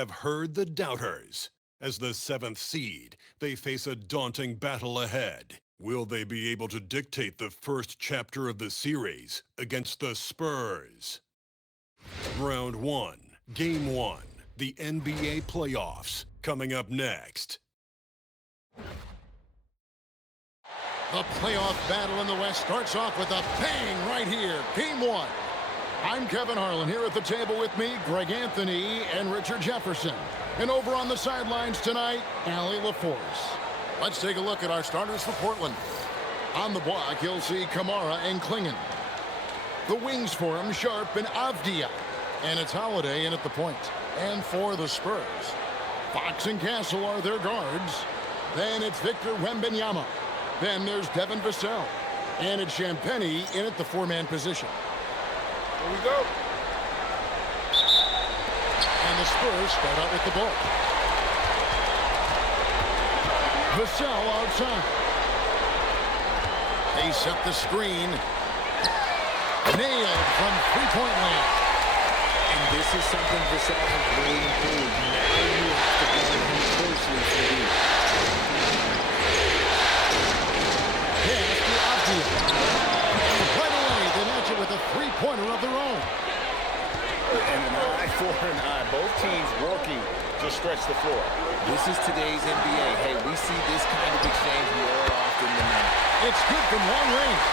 have heard the doubters. As the 7th seed, they face a daunting battle ahead. Will they be able to dictate the first chapter of the series against the Spurs? Round 1, Game 1, the NBA playoffs, coming up next. The playoff battle in the West starts off with a bang right here. Game 1. I'm Kevin Harlan. Here at the table with me, Greg Anthony and Richard Jefferson. And over on the sidelines tonight, Allie LaForce. Let's take a look at our starters for Portland. On the block, you'll see Kamara and Klingon. The wings for him, Sharpe and Avdia. And it's Holiday in at the point. And for the Spurs, Fox and Castle are their guards. Then it's Victor Wembanyama. Then there's Devin Vassell. And it's Champagnie in at the 4-man position. Here we go. And the Spurs start out with the ball. Vassell outside. They set the screen. Nailed from three-point land. And this is something Vassell has really improved. Now you have to guard him closely for you. Pass to Avdia. And right away, they match it with a three-pointer of their own. And an eye for an eye. Both teams working to stretch the floor. This is today's NBA. Hey, we see this kind of exchange more often than not. It's good from long range.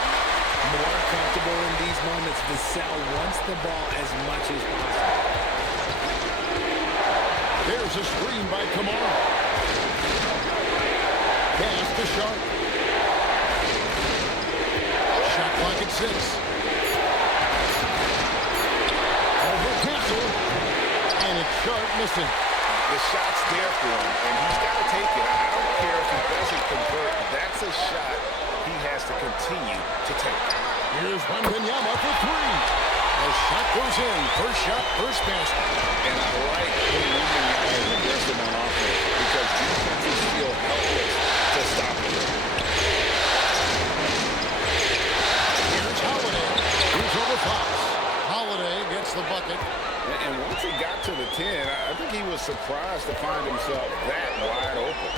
More comfortable in these moments. Vassell wants the ball as much as possible. There's a screen by Kamara. Pass to Sharpe. Shot clock at 6. Over Castle. And it's Sharpe missing. The shot's there for him, and he's got to take it. I don't care if he doesn't convert. That's a shot he has to continue to take. Here's Wembanyama for 3. The shot goes in. First shot, first basket. And I like when Wembanyama is aggressive on offense because defenses feel helpless to stop him. Here's Holiday. He's over Fox. Holiday gets the bucket. And once he got to the 10, I think he was surprised to find himself that wide open.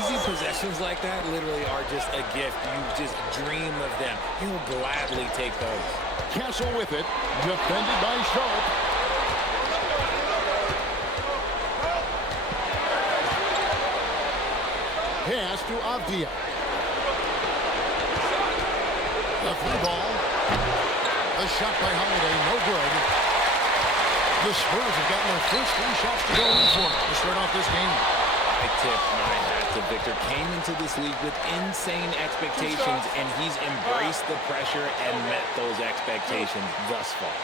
Easy possessions like that literally are just a gift. You just dream of them. He'll gladly take those. Castle with it. Defended by Sharpe. Pass to Avdia. The free ball. The shot by Holiday, no good. The Spurs have gotten their first 3 shots to go in for to start off this game. I tip my hat to Victor. Came into this league with insane expectations, and he's embraced the pressure and met those expectations thus far.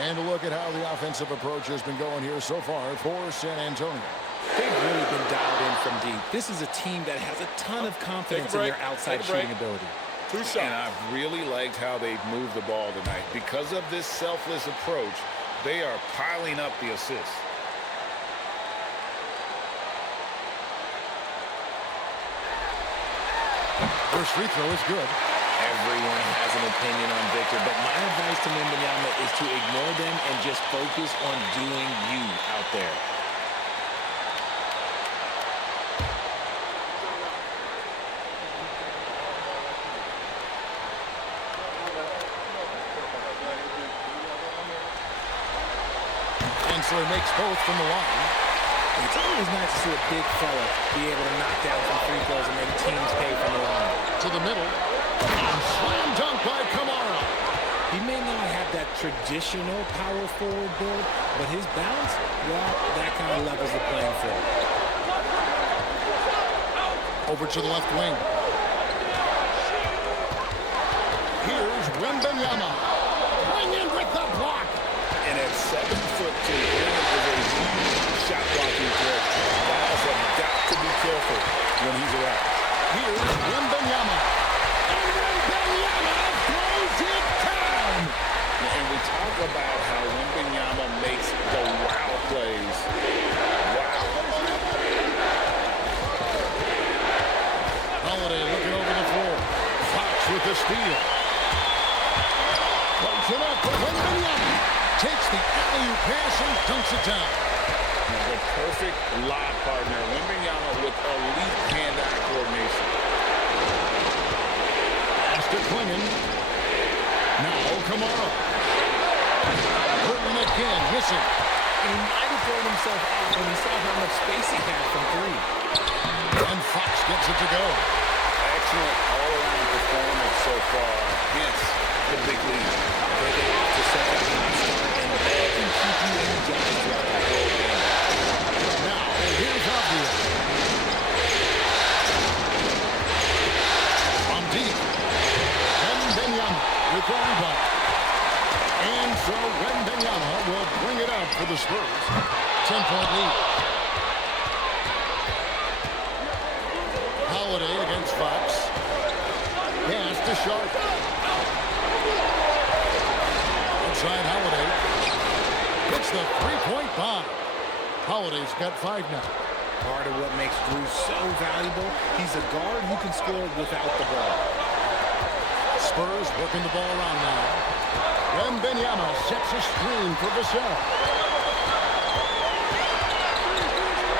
And a look at how the offensive approach has been going here so far for San Antonio. They've really been dialed in from deep. This is a team that has a ton of confidence in their outside shooting ability. 2 shots. And I've really liked how they've moved the ball tonight. Because of this selfless approach, they are piling up the assists. First free throw is good. Everyone has an opinion on Victor, but my advice to Wembanyama is to ignore them and just focus on doing you out there. So he makes both from the line. It's always nice to see a big fella be able to knock down some free throws and make teams pay from the line. To the middle. Slam dunk by Kamara. He may not have that traditional power forward build, but his bounce, well, that kind of levels the playing field. Over to the left wing. Here's Wembanyama. Bring in with the block. And at 7'2", is a huge shot blocking threat. Guys have got to be careful when he's around. Here's Wembanyama. And Wembanyama throws it down. And we talk about how Wembanyama makes the wow plays. Wow. Holiday looking over the floor. Fox with the steal. Puts it up for Wembanyama. Takes the alley-oop pass and dunks it down. The perfect lob partner. Wembanyama with elite hand-eye coordination. Pass to Clingan. Now Kamara. Portland again, missing. He might have thrown himself off when he saw how much space he had from three. And Fox gets it to go. Excellent all-around performance so far. Hence, the big lead. They get off to such a hot start, and that can keep you energized throughout the whole game. Now, here's Avdia. From deep. Wembanyama with the rebound. And so Wembanyama will bring it out for the Spurs. 10-point lead. Holiday against Fox. Pass to Sharpe. Inside Holiday. It's the three-point bomb. Holiday's got 5 now. Part of what makes Drew so valuable, he's a guard who can score without the ball. Spurs working the ball around now. Wembanyama sets a screen for Vassell.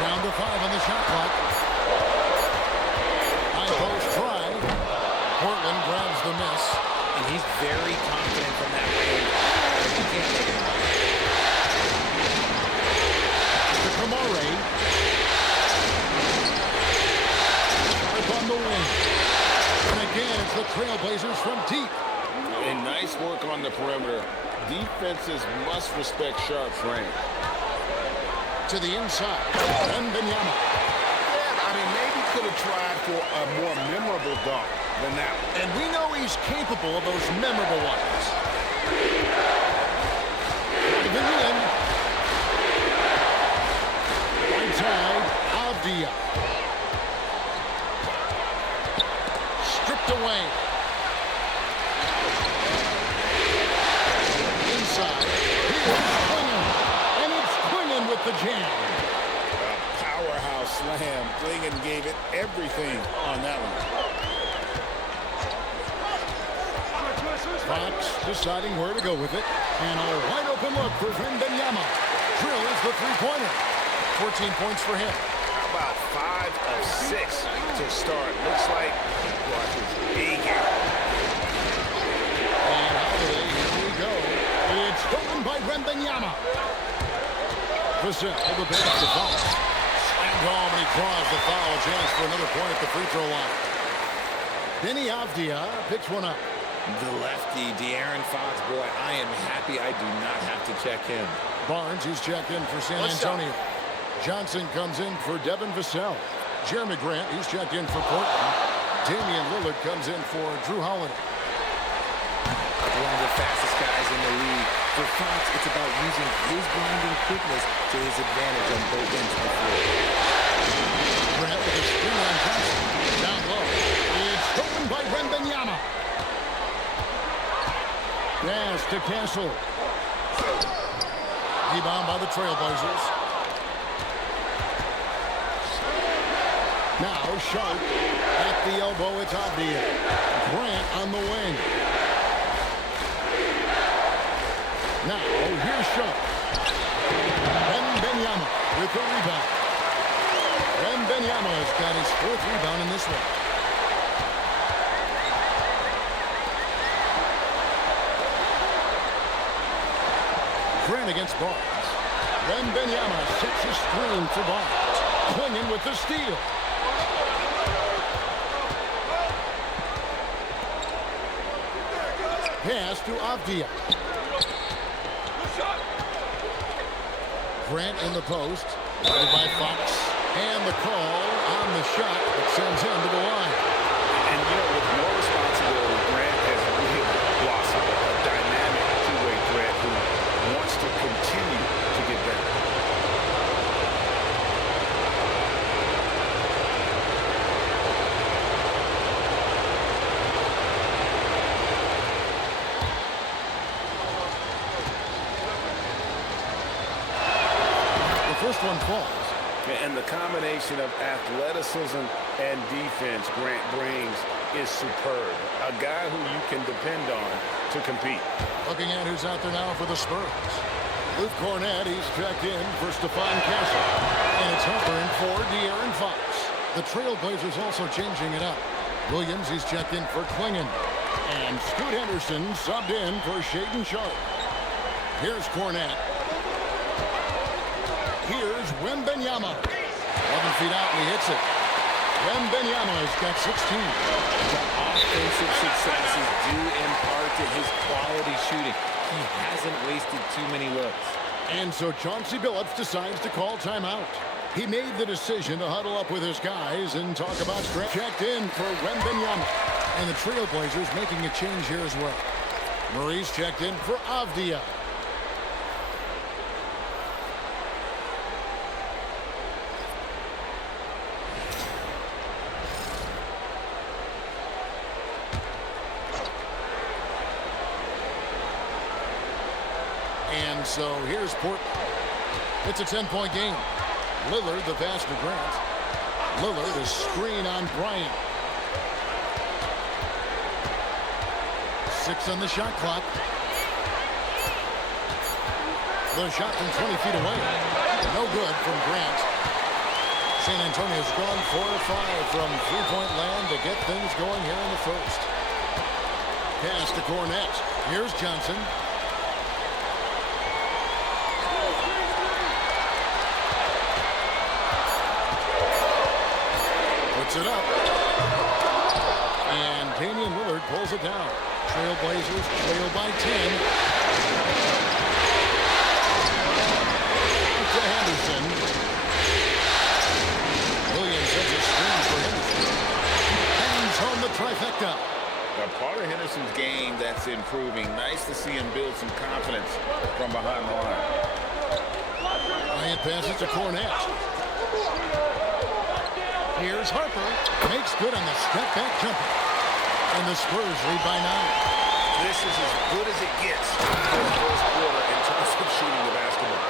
Down to 5 on the shot clock. High post try. Portland grabs the miss. And he's very confident from that range. He can't make it. To Kamara. Sharpe on the wing. And again, it's the Trailblazers from deep. And nice work on the perimeter. Defenses must respect Sharpe's range. To the inside. Wembanyama. I mean, maybe could have tried for a more memorable dunk than that one. And we know he's capable of those memorable ones. Driving in. Right side, Avdia. Stripped away. Inside. Here's Clingan. And it's Clingan with the jam. Powerhouse slam. Clingan gave it everything on that one. Fox deciding where to go with it. And a wide open look for Wembanyama. Drills the three-pointer. 14 points for him. How about 5 of 6 to start? Looks like Washington's big here. And Holiday, here we go. It's stolen by Wembanyama. Vassell, the pass to Fox. Slammed home, and he draws the foul. Chance for another point at the free throw line. Benny Avdia picks one up. The lefty, De'Aaron Fox, boy, I am happy I do not have to check him. Barnes, he's checked in for San Antonio. Johnson comes in for Devin Vassell. Jeremy Grant, he's checked in for Portland. Damian Lillard comes in for Drew Holiday. One of the fastest guys in the league. For Fox, it's about using his blinding quickness to his advantage on both ends of the floor. Grant with a screen on Johnson. Down low. It's stolen by Wembanyama. Pass to Castle. Rebound by the Trailblazers. Now Sharpe at the elbow. It's Avdia. Grant on the wing. Now here's Sharpe. Wembanyama with the rebound. Wembanyama has got his 4th rebound in this one. Grant against Barnes. Wembanyama sets a screen for Barnes. Clingan with the steal. Pass to Avdia. Grant in the post. Guarded by Fox. And the call on the shot that sends him to the line. And, you know, with more responsibility, Grant has really blossomed. A dynamic two-way threat who wants to continue to get better. The first one falls. And the combination of athleticism and defense Grant brings is superb. A guy who you can depend on to to compete. Looking at who's out there now for the Spurs. Luke Cornett, he's checked in for Stephon Castle. And it's Harper in for De'Aaron Fox. The Trailblazers also changing it up. Williams, he's checked in for Klingon. And Scoot Henderson subbed in for Shaedon Sharpe. Here's Cornett. Here's Wembanyama. 11 feet out and he hits it. Wembanyama has got 16. The offensive success is due in part to his quality shooting. He hasn't wasted too many looks. And so Chauncey Billups decides to call timeout. He made the decision to huddle up with his guys and talk about stretch. Checked in for Wembanyama. And the Trailblazers making a change here as well. Murray's checked in for Avdia. And so here's Portland. It's a 10-point game. Lillard, the pass to Grant. Lillard, a screen on Bryant. 6 on the shot clock. The shot from 20 feet away. No good from Grant. San Antonio's gone 4 or 5 from three-point land to get things going here in the first. Pass to Cornett. Here's Johnson. Puts it up. And Damian Lillard pulls it down. Trailblazers trail by 10. To Henderson. Williams has a screen for Henderson. Hangs home the trifecta. A part of Henderson's game that's improving. Nice to see him build some confidence from behind the line. Bryant passes to Cornett. Here's Harper. Makes good on the step-back jumper. And the Spurs lead by 9. This is as good as it gets for the first quarter in terms of shooting the basketball.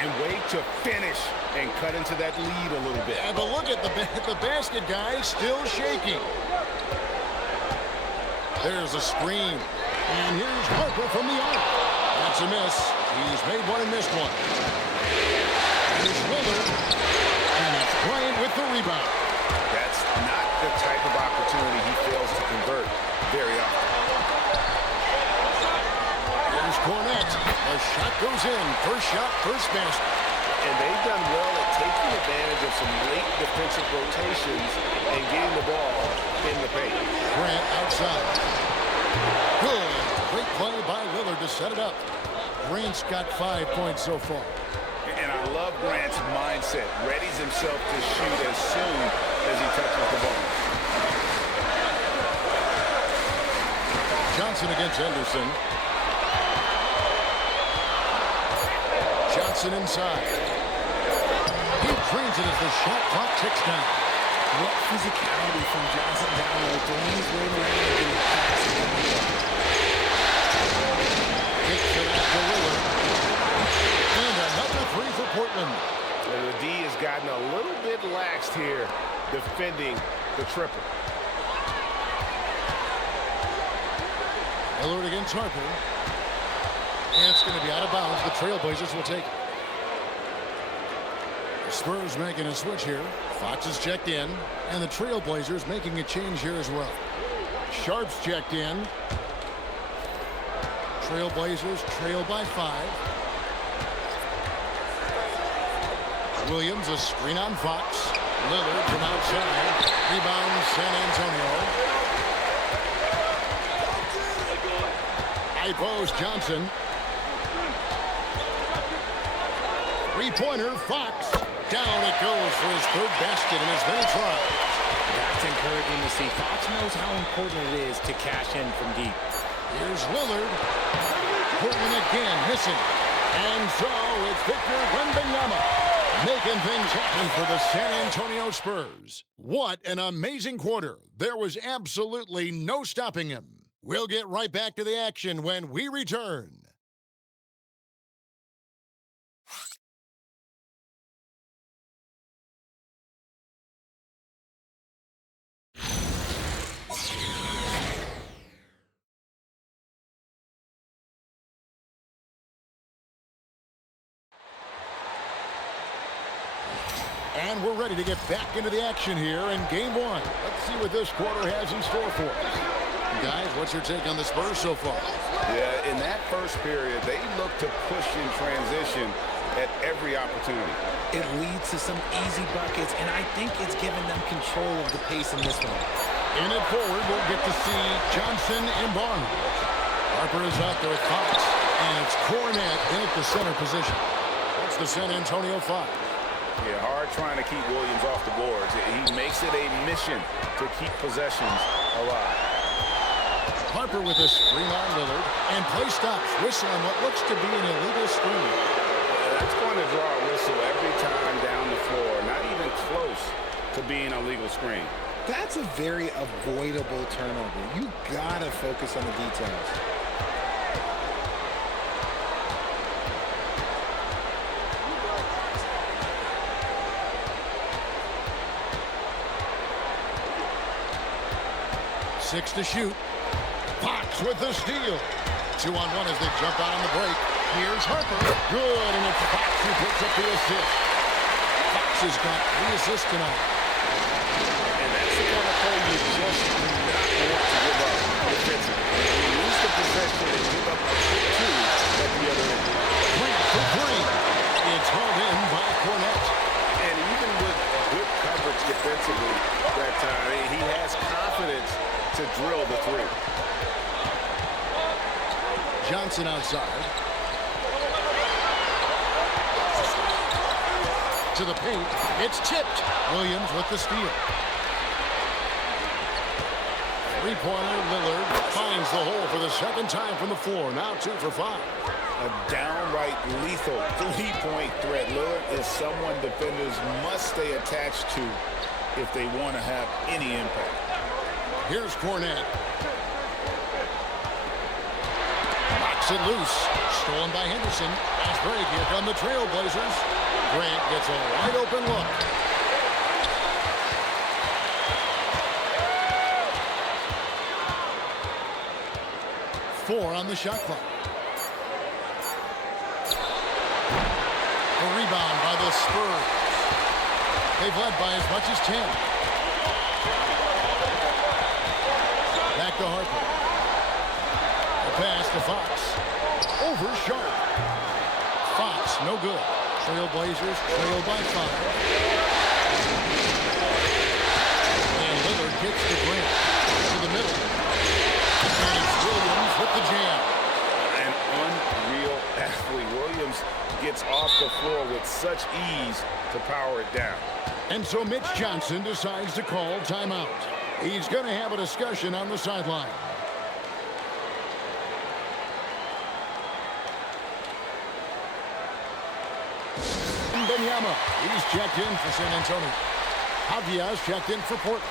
And wait to finish and cut into that lead a little bit. Yeah, but look at the basket guy still shaking. There's a screen. And here's Harper from the arc. That's a miss. He's made one and missed one. Here's Lillard. And it's Bryant with the rebound. That's not the type of opportunity he fails to convert very often. Here's Cornett. The shot goes in. First shot, first basket. And they've done well at taking advantage of some late defensive rotations and getting the ball in the paint. Grant outside. Good. Great play by Lillard to set it up. Grant's got 5 points so far. And I love Grant's mindset. Readies himself to shoot as soon as he touches the ball. Johnson against Henderson. Johnson inside. He drains it as the shot clock ticks down. What physicality from Johnson down there. Throwing his weight around and getting passes. Kicks it out to Lillard. And another three for Portland. And the D has gotten a little bit laxed here defending the triple. Lillard against Harper. And it's going to be out of bounds. The Trailblazers will take it. The Spurs making a switch here. Fox is checked in. And the Trailblazers making a change here as well. Sharpe's checked in. Trailblazers trail by 5. Williams, a screen on Fox. Lillard from outside. Rebound San Antonio. High post Johnson. Three-pointer Fox. Down it goes for his third basket in as many tries. That's encouraging to see. Fox knows how important it is to cash in from deep. Here's Lillard. Portland again missing. And so it's Victor Wembanyama making things happen for the San Antonio Spurs. What an amazing quarter. There was absolutely no stopping him. We'll get right back to the action when we return. And we're ready to get back into the action here in game one. Let's see what this quarter has in store for us. Guys, what's your take on the Spurs so far? Yeah, in that first period, they look to push in transition at every opportunity. It leads to some easy buckets, and I think it's given them control of the pace in this one. In it forward, we'll get to see Johnson and Barnes. Harper is out there with Fox, and it's Cornette in at the center position. That's the San Antonio 5. Yeah, hard trying to keep Williams off the boards. He makes it a mission to keep possessions alive. Harper with a screen on Lillard, and play stops. Whistle on what looks to be an illegal screen. That's going to draw a whistle every time down the floor. Not even close to being a legal screen. That's a very avoidable turnover. You gotta focus on the details. Six to shoot. Fox with the steal. 2-on-1 as they jump out on the break. Here's Harper. Good, and it's Fox who picks up the assist. Fox has got 3 assists tonight. And that's the kind of play you just do not want to give up defensively. You lose the possession and give up a quick 2 at the other end. Grant for 3. It's hauled in by Cornette. And even with good coverage defensively that time, he has confidence to drill the 3. Johnson outside. To the paint. It's tipped. Williams with the steal. Three-pointer, Lillard finds the hole for the second time from the floor. Now 2 for 5. A downright lethal 3-point threat. Lillard is someone defenders must stay attached to if they want to have any impact. Here's Cornette. Knocks it loose. Stolen by Henderson. Fast break. Here come the Trailblazers. Grant gets a wide open look. Four on the shot clock. A rebound by the Spurs. They've led by as much as 10. Back to Harper. The pass to Fox. Over Sharpe. Fox, no good. Trailblazers trail by 5. And Lillard gets to Grant. To the middle. And it's Williams with the jam. An unreal athlete. Williams gets off the floor with such ease to power it down. And so Mitch Johnson decides to call timeout. He's going to have a discussion on the sideline. Wembanyama, he's checked in for San Antonio. Javia's checked in for Portland.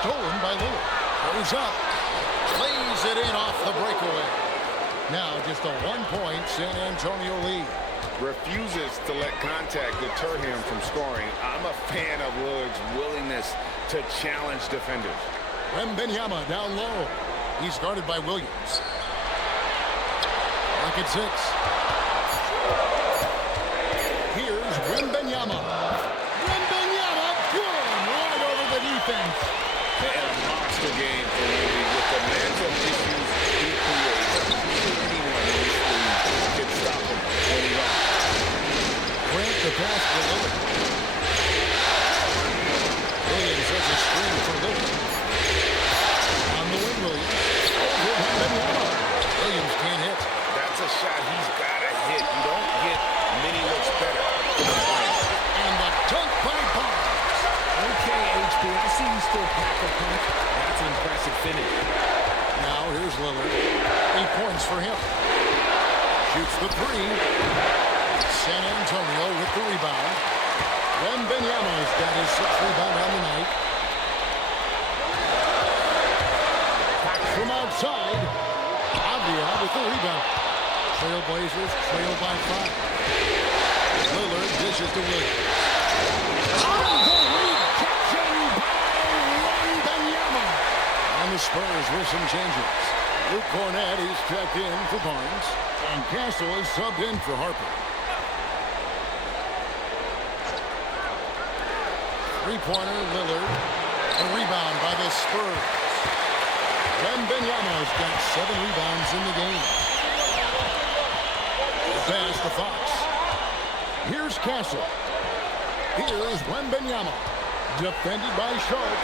Stolen by Lillard. Goes up. Plays it in off the breakaway. Now just a 1-point San Antonio lead. Refuses to let contact deter him from scoring. I'm a fan of Lillard's willingness to challenge defenders. Wembanyama down low. He's guarded by Williams. Look at 6. Here's Wembanyama. Wembanyama, good. Right over the defense. And a monster game for Wemby with the mental issues he creates. Anyone in this league can stop him when he's on. Grant the pass for Lillard. Williams has a screen for Lillard. On the wing, Williams. Over Wembanyama. Williams can't hit. That's a shot he's got to hit. You don't get many looks better. And the dunk by Barnes. Okay, HB, I see you still pack a punch. That's an impressive finish. Now here's Lillard. 8 points for him. Shoots the 3. San Antonio with the rebound. Wembanyama's got his 6th rebound on the night. Back from outside. Avia with the rebound. Trailblazers trail by 5. Lillard dishes to Williams. On the rejection by Wembanyama. And the Spurs with some changes. Luke Cornett, he's checked in for Barnes. And Castle is subbed in for Harper. Three-pointer, Lillard. A rebound by the Spurs. Wembanyama's got 7 rebounds in the game. The pass to Fox. Here's Castle. Here's Wembanyama. Defended by Sharpe.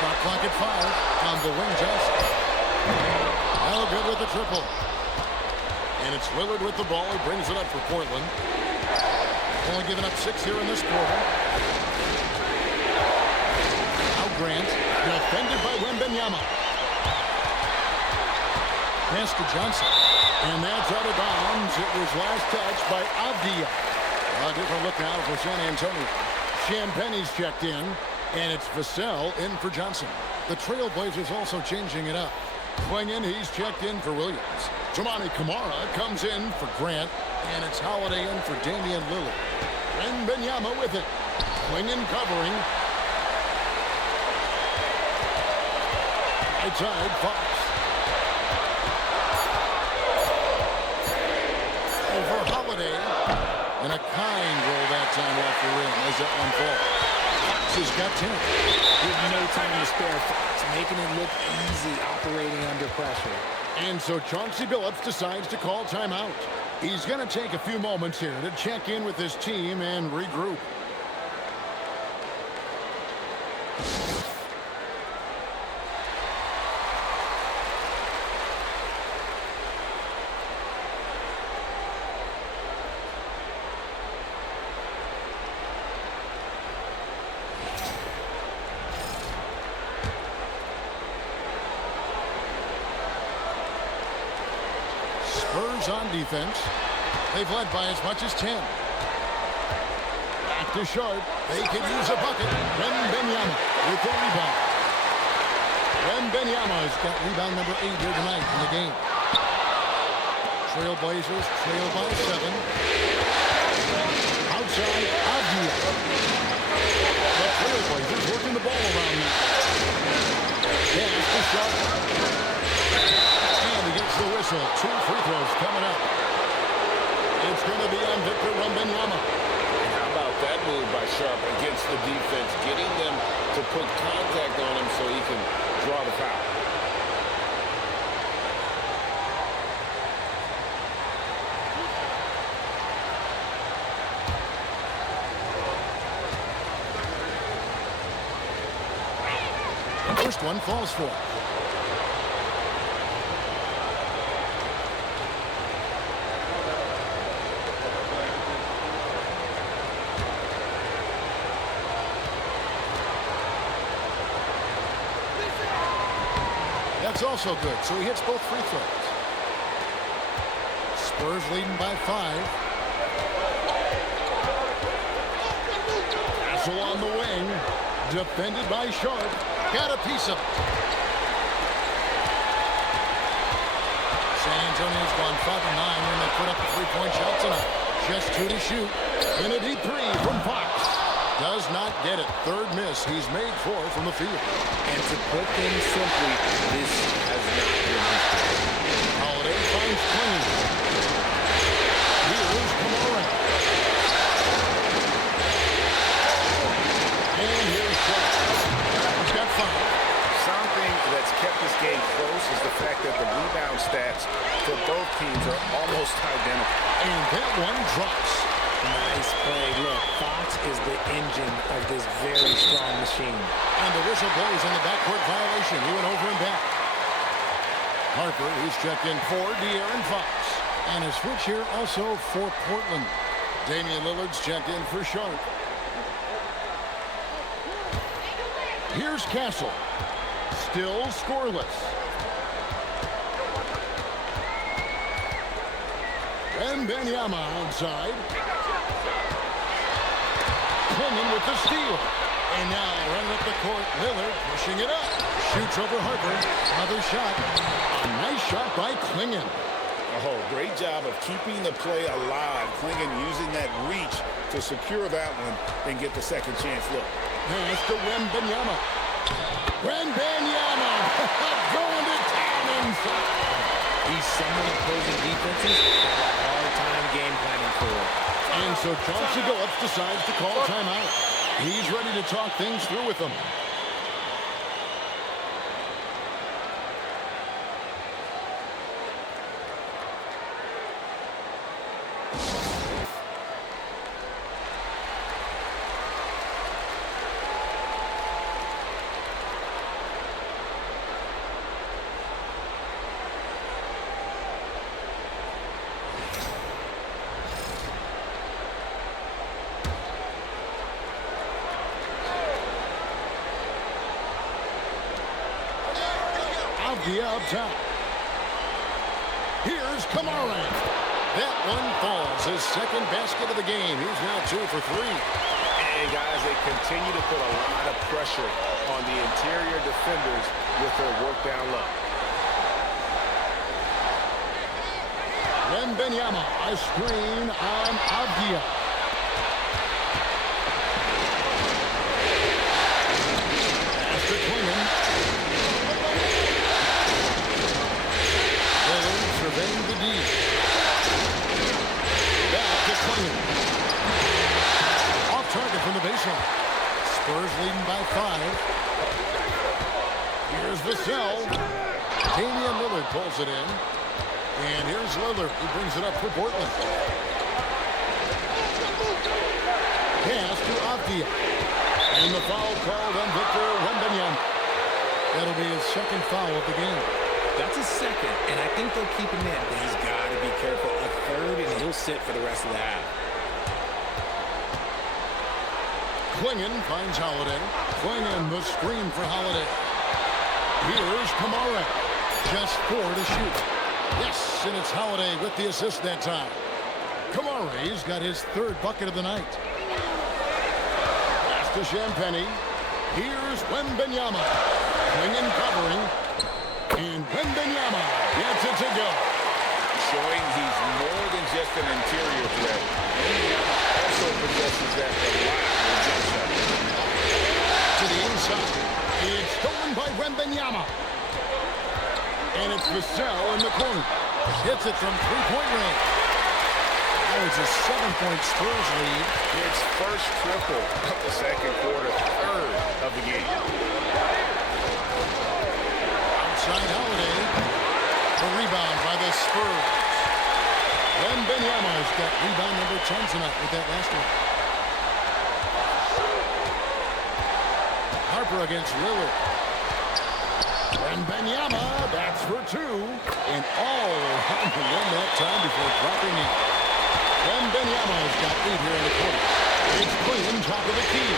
Shot clock at 5 on the wing Johnson. Well, good with the triple. And it's Lillard with the ball. He brings it up for Portland. Only giving up 6 here in this quarter. Now Grant. Defended by Wembanyama. Pass to Johnson. And that's out of bounds. It was last touched by Avdia. A different look now for San Antonio. Champagne's checked in. And it's Vassell in for Johnson. The Trailblazers also changing it up. Klingon, he's checked in for Williams. Toumani Camara comes in for Grant. And it's Holiday in for Damian Lillard. Wembanyama with it. Klingon covering. Right side, Fox. Over Holiday. And a kind roll that time off the rim as that one falls. Fox has got 10. With no time to spare, Fox making it look easy operating under pressure. And so Chauncey Billups decides to call timeout. He's going to take a few moments here to check in with his team and regroup. Spurs on defense. They've led by as much as 10. Back to Sharpe. They could use a bucket. Wembanyama with the rebound. Wembanyama's got rebound number 8 here tonight in the game. Trailblazers trail by 7. Outside, Avdia. The Trailblazers working the ball around now. Pass to Sharpe. And he gets the whistle. 2 free throws coming up. It's going to be on Victor Wembanyama. How about that move by Sharpe against the defense, getting them to put contact on him so he can draw the foul. The first one falls for him. That's also good, so he hits both free throws. Spurs leading by 5. Castle on the wing. Defended by Sharpe. Got a piece of it. San Antonio's gone 5 of 9 when they put up a 3-point shot tonight. Just 2 to shoot. In a deep 3 from Fox. Does not get it. Third miss. He's made 4 from the field. And to put things simply, this has not been his day. Holiday finds Klingon. Here's Camara. And here's Sharpe. He's got 5. Something that's kept this game close is the fact that the rebound stats for both teams are almost identical. And that one drops. Nice play. Look, Fox is the engine of this very strong machine. And the whistle blows on the backcourt violation. He went over and back. Harper, he's checked in for De'Aaron Fox. And a switch here also for Portland. Damian Lillard's checked in for Sharpe. Here's Castle. Still scoreless. Wembanyama outside. Klingon with the steal. And now running up the court, Lillard pushing it up. Shoots over Harper. Another shot. A nice shot by Klingon. Oh, great job of keeping the play alive. Klingon using that reach to secure that one and get the second chance look. Pass to Wembanyama. Wembanyama going to town inside. He's someone opposing defenses have a hard time game planning for. And so Chauncey Billups decides to call timeout. He's ready to talk things through with them. Up top. Here's Kamara. That one falls. His second basket of the game. He's now 2 for 3. And guys, they continue to put a lot of pressure on the interior defenders with their work down low. Wembanyama, a screen on Avdia. Pass to Klingon. Surveying the D. Back to Klingon. Off target from the baseline. Spurs leading by 5. Here's Vassell. Damian Lillard pulls it in. And here's Lillard. He brings it up for Portland. Pass to Avdia. And the foul called on Victor Wembanyama. That'll be his second foul of the game. That's a second, and I think they'll keep him in, but he's got to be careful. A third, and he'll sit for the rest of the half. Klingon finds Holiday. Klingon the screen for Holiday. Here's Kamara. Just 4 to shoot. Yes, and it's Holiday with the assist that time. Kamara's got his 3rd bucket of the night. Pass to Champagny. Here's Wembanyama. Klingon covering. And Wembanyama gets it to go. Showing he's more than just an interior threat. Wembanyama also possesses that reliable jump shot. To the inside. It's stolen by Wembanyama. And it's Vassell in the corner. Hits it from 3-point range. Now it's a 7-point Spurs lead. His first triple of the second quarter, 3rd of the game. Outside Holiday. The rebound by the Spurs. Wembanyama's got rebound number 10 tonight with that last one. Harper against Lillard. Wembanyama, that's for 2. And all on the run that time before dropping it. Wembanyama's got 8 here in the quarter. It's Clean, top of the key.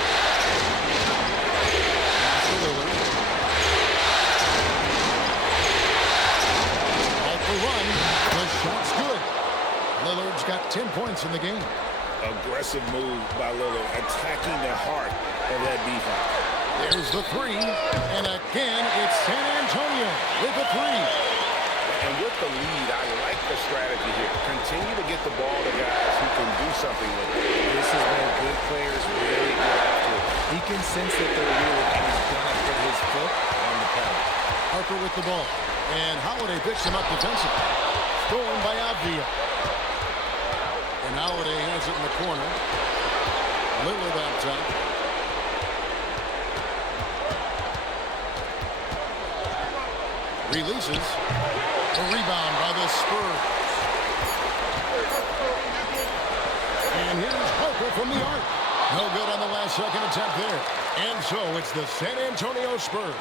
Pass to Lillard. Run. The shot's good. Lillard's got 10 points in the game. Aggressive move by Lillard, attacking the heart of that defense. There's the 3. And again, it's San Antonio with the 3. And with the lead, I like the strategy here. Continue to get the ball to guys who can do something with it. This is when good players really go after it. He can sense that they're reeling, and he's going to put his foot on the pedal. Harper with the ball. And Holiday picks him up defensively. Stolen by Avdia. And Holiday has it in the corner. Lillard on top. Releases. A rebound by the Spurs. And here's Harper from the arc. No good on the last second attempt there. And so it's the San Antonio Spurs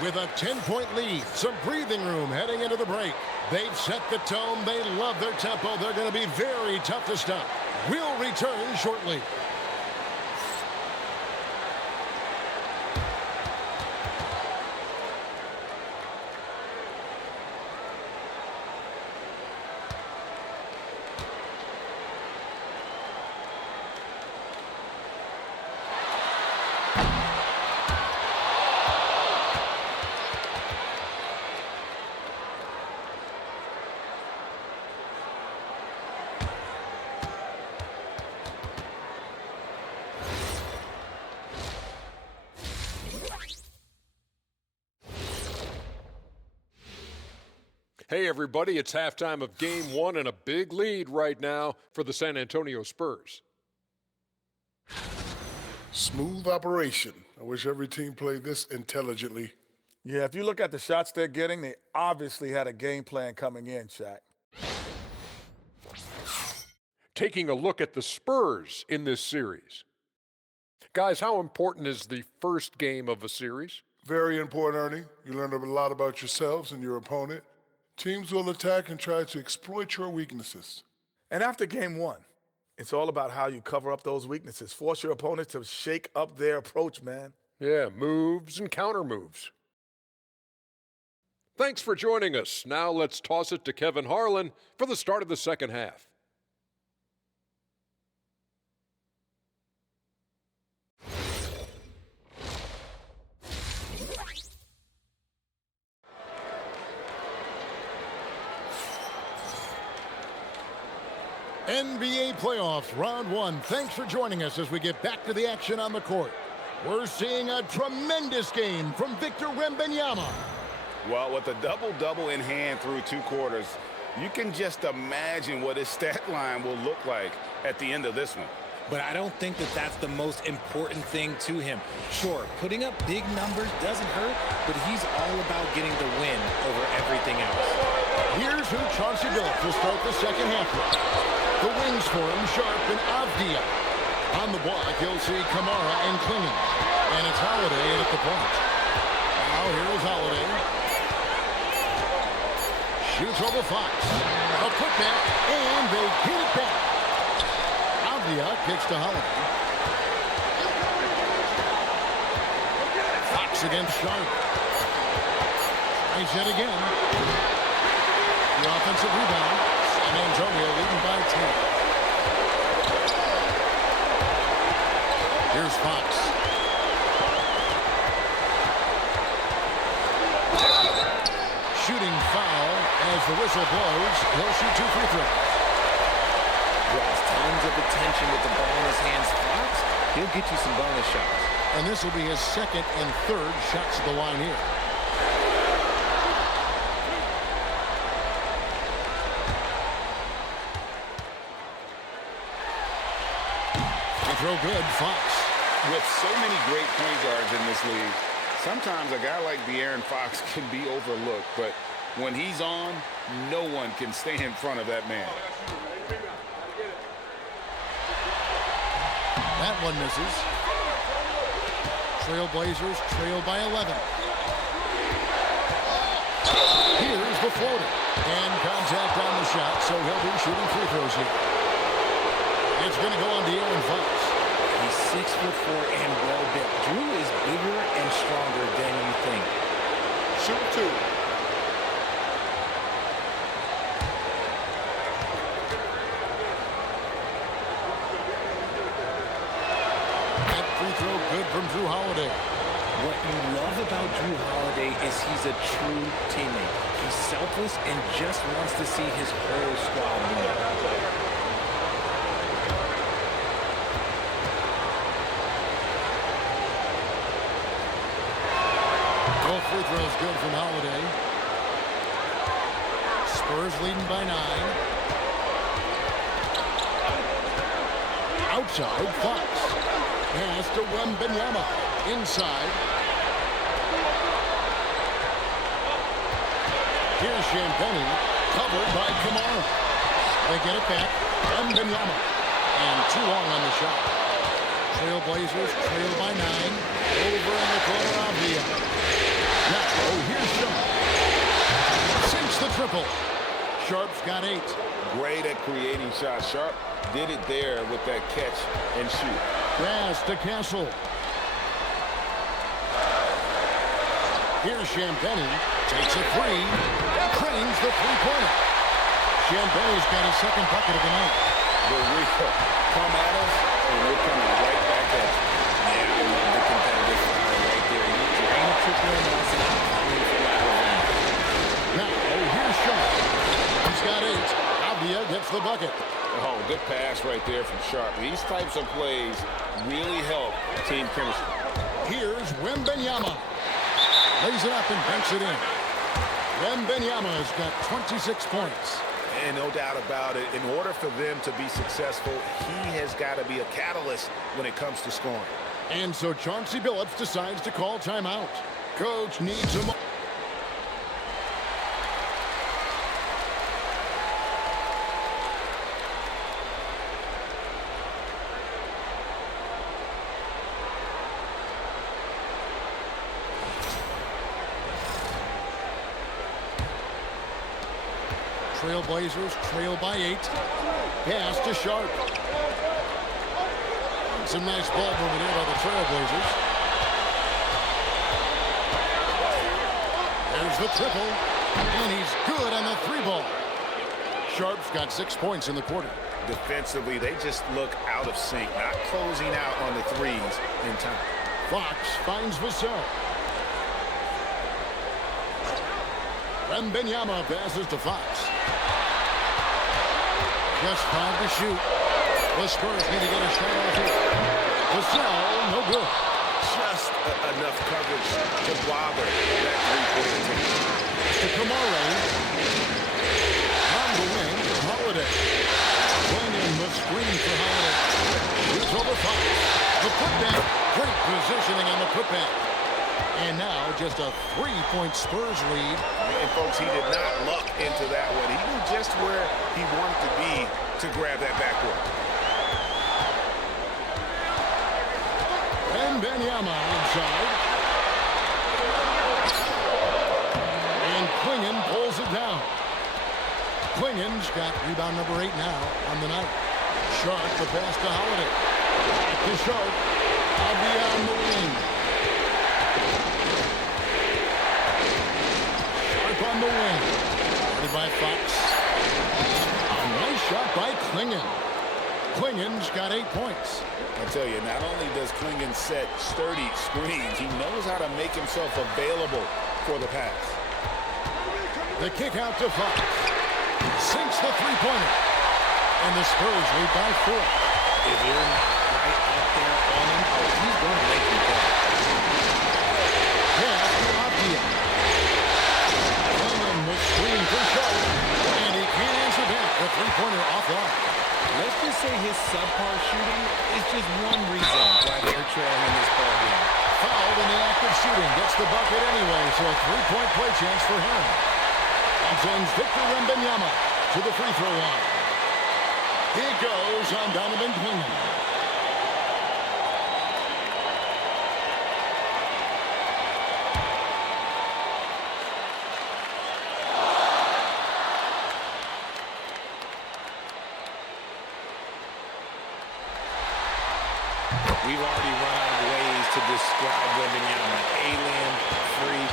with a 10-point lead. Some breathing room heading into the break. They've set the tone. They love their tempo. They're going to be very tough to stop. We'll return shortly. Hey, everybody, it's halftime of Game 1 and a big lead right now for the San Antonio Spurs. Smooth operation. I wish every team played this intelligently. Yeah, if you look at the shots they're getting, they obviously had a game plan coming in, Shaq. Taking a look at the Spurs in this series. Guys, how important is the first game of a series? Very important, Ernie. You learn a lot about yourselves and your opponent. Teams will attack and try to exploit your weaknesses. And after game one, it's all about how you cover up those weaknesses. Force your opponent to shake up their approach, man. Yeah, moves and counter moves. Thanks for joining us. Now let's toss it to Kevin Harlan for the start of the second half. NBA playoffs, round one. Thanks for joining us as we get back to the action on the court. We're seeing a tremendous game from Victor Wembanyama. Well, with a double-double in hand through 2 quarters, you can just imagine what his stat line will look like at the end of this one. But I don't think that that's the most important thing to him. Sure, putting up big numbers doesn't hurt, but he's all about getting the win over everything else. Here's who Chauncey built to start the second half with. The wings for him, Sharpe and Avdia. On the block, you'll see Kamara and Klingon. And it's Holiday in at the point. Now here is Holiday. Shoots over Fox. A putback, and they get it back. Avdia kicks to Holiday. Fox against Sharpe. Tries yet again. The offensive rebound. San Antonio leading by 10. Here's Fox. Shooting foul as the whistle blows. He'll shoot 2 free throws. Draws tons of attention with the ball in his hands. Fox, he'll get you some bonus shots. And this will be his second and third shots at the line here. Throw good, Fox. With so many great point guards in this league, sometimes a guy like De'Aaron Fox can be overlooked, but when he's on, no one can stay in front of that man. That one misses. Trailblazers trail by 11. Here's the floater. And contact on the shot, so he'll be shooting free throws here. It's going to go on De'Aaron Fox. He's 6'4" and well-built. Drew is bigger and stronger than you think. Shoot 2. That free throw good from Drew Holiday. What you love about Drew Holiday is he's a true teammate. He's selfless and just wants to see his whole squad win. Both free throws good from Holiday. Spurs leading by 9. Outside, Fox. Pass to Wembanyama. Inside. Here's Champagne. Covered by Kamara. They get it back. Wembanyama. And 2 long on the shot. Trailblazers trail by 9. Over in the corner of the now, here's Sharpe. Sinks the triple. Sharpe's got 8. Great at creating shots. Sharpe did it there with that catch and shoot. Pass to Castle. Here's Champagne. Takes a 3. Cranes the 3-pointer. Champagne's got his second bucket of the night. The real come at us, and we're coming right back at you. Yeah, I love the competitive fire right there. You drain a triple and also coming for lateral end. Now, here's Sharpe. He's got 8. Avdia gets the bucket. Oh, good pass right there from Sharpe. These types of plays really help team chemistry. Here's Wembanyama. Lays it up and banks it in. Wembanyama has got 26 points. And no doubt about it, in order for them to be successful, he has got to be a catalyst when it comes to scoring. And so Chauncey Billups decides to call timeout. Coach needs him. Trailblazers trail by 8. Pass to Sharpe. Some nice ball movement in by the Trailblazers. There's the triple. And he's good on the 3-ball. Sharpe's got 6 points in the quarter. Defensively, they just look out of sync, not closing out on the threes in time. Fox finds Vassell. Wembanyama passes to Fox. Just 5 to shoot. The Spurs need to get a shot off here. Vassell, no good. Just enough coverage to bother that three-pointer team. To Kamara. On the wing, Holiday. Playing the screen for Holiday. Shoots over Fox. The putback. Great positioning on the putback. And now just a 3-point Spurs lead. And folks, he did not luck into that one. He knew just where he wanted to be to grab that backboard. Wembanyama inside. And Klingon pulls it down. Klingon's got rebound number 8 now on the night. Sharpe the pass to Holiday. Back to Sharpe. Abia on the wing. Sharpe on the wing. Guarded by Fox. A nice shot by Klingon. Klingon's got 8 points. I tell you, not only does Klingon set sturdy screens, he knows how to make himself available for the pass. The kick out to Fox. Sinks the three-pointer. And the Spurs lead by 4. If you're right up there on him, he's going to make you pay. Pass to Abia. Klingon with screen for Sharpe. And he can't answer back. The three-pointer offline. Let's just say his subpar shooting is just one reason why they're trailing in this ball game. Fouled in the act of shooting. Gets the bucket anyway, so a 3-point play chance for him. And sends Victor Wembanyama to the free throw line. Here goes on Donovan Klingon. We've already run out of ways to describe Wembanyama. Alien, freak,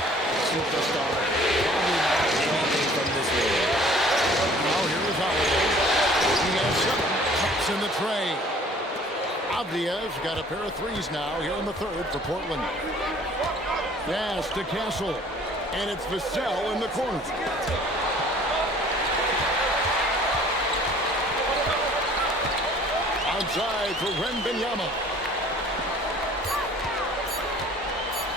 superstar. Probably not anything from this world. Now here is Holiday. He has 7 cups in the tray. Abdia's got a pair of threes now here in the third for Portland. Pass to Castle. And it's Vassell in the corner. Outside for Wembanyama.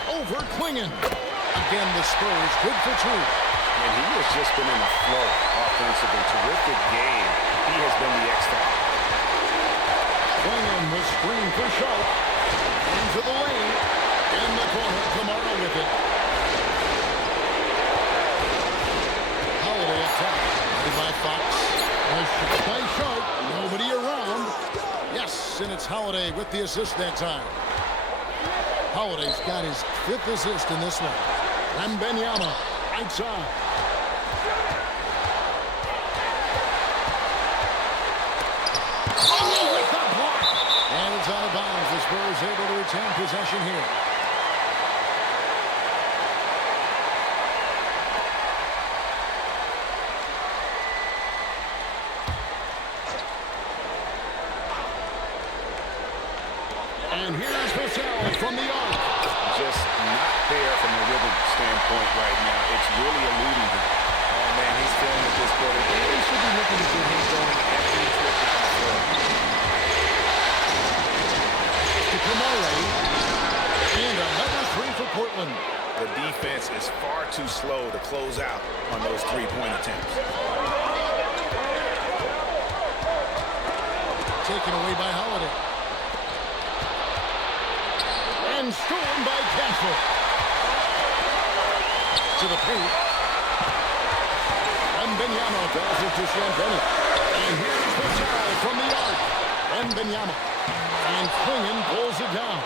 Over Klingon. Again, the Spurs good for 2. And he has just been in a flow offensively. Terrific game. He has been the X-Factor. Klingon with screen for Sharpe. Into the lane. In the corner, Kamara with it. Holiday attack. By Fox. A shot by Sharpe. Nobody around. Yes, and it's Holiday with the assist that time. Holiday's got his 5th assist in this one. Wembanyama outside. Oh, with the block. And it's out of bounds. The Spurs able to retain possession here. And here's Vassell from the arc. Just not there from a rhythm standpoint right now. It's really eluding him. Oh, man, he's feeling at this quarter. They should be looking to get him going every trip down the floor. To Kamara. And another 3 for Portland. The defense is far too slow to close out on those three-point attempts. Taken away by Holiday. And stolen by Castle. To the paint. Wembanyama passes it to Shaedon. And here's the foul from the arc. Wembanyama. And Klingon pulls it down.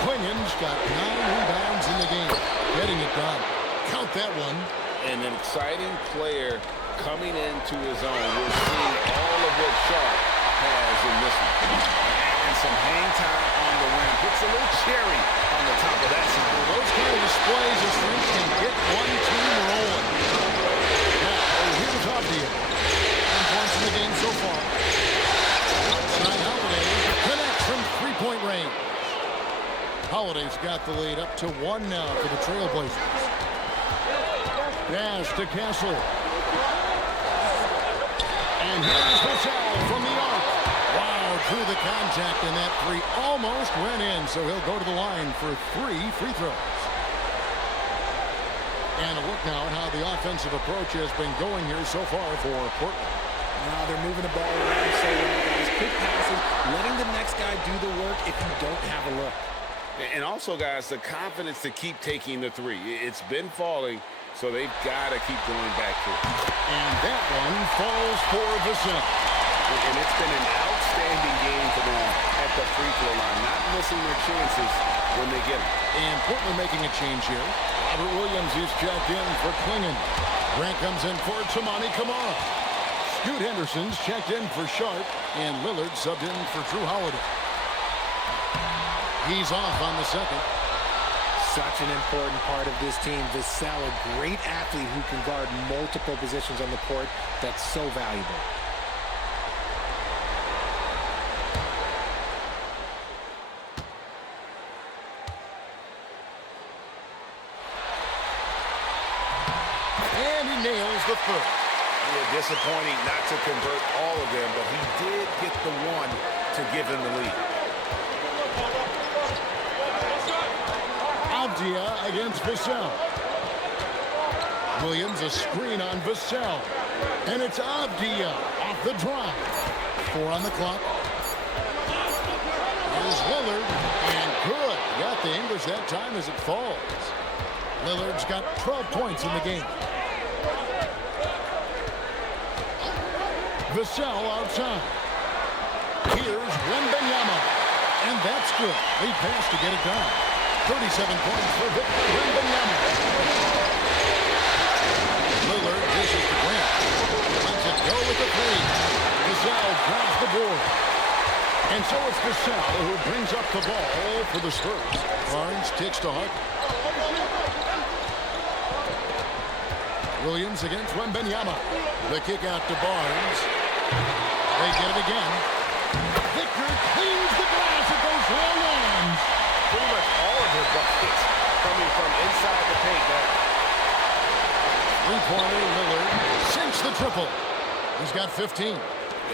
Klingon's got 9 rebounds in the game. Getting it done. Count that one. And an exciting player coming into his own. We're seeing all of what Sharpe has in this one. And some hang time on the rim. Puts a little cherry on the top of that. Those kind of displays of strength can get one team rolling. Now, here's Abdia. 10 points in the game so far. Outside Holiday connects from three-point range. Holiday's got the lead up to 1 now for the Trailblazers. Dash to Castle. And here's the foul from the arc. Wow, drew the contact, and that three almost went in, so he'll go to the line for 3 free throws. And a look now at how the offensive approach has been going here so far for Portland. Now they're moving the ball around so well, guys. Quick passes, letting the next guy do the work if you don't have a look. And also, guys, the confidence to keep taking the three. It's been falling, so they've got to keep going back to it. And that one falls for Vassell. And it's been an outstanding game for them at the free throw line, not missing their chances when they get them. And Portland making a change here. Robert Williams is checked in for Klingon. Grant comes in for Tamani Kamara. Scoot Henderson's checked in for Sharpe. And Lillard subbed in for Drew Holiday. He's off on the second. Such an important part of this team. Vassell, a great athlete who can guard multiple positions on the court. That's so valuable. And he nails the first. Yeah, disappointing not to convert all of them, but he did get the one to give him the lead. Abdia against Vassell. Williams a screen on Vassell. And it's Abdia off the drive. 4 on the clock. Here's Lillard. And good. Got the English that time as it falls. Lillard's got 12 points in the game. Vassell outside. Here's Wembanyama. And that's good. Lead pass to get it done. 37 points for Victor Wembanyama. Lillard dishes to Grant. Lets it go with the three. Vassell grabs the board. And so it's Vassell who brings up the ball for the Spurs. Barnes kicks to Harper. Williams against Wembanyama. The kick out to Barnes. They get it again. Victor cleans the glass. It goes long on. Pretty much all of his buckets coming from inside the paint now. Three-pointer, Lillard sinks the triple. He's got 15.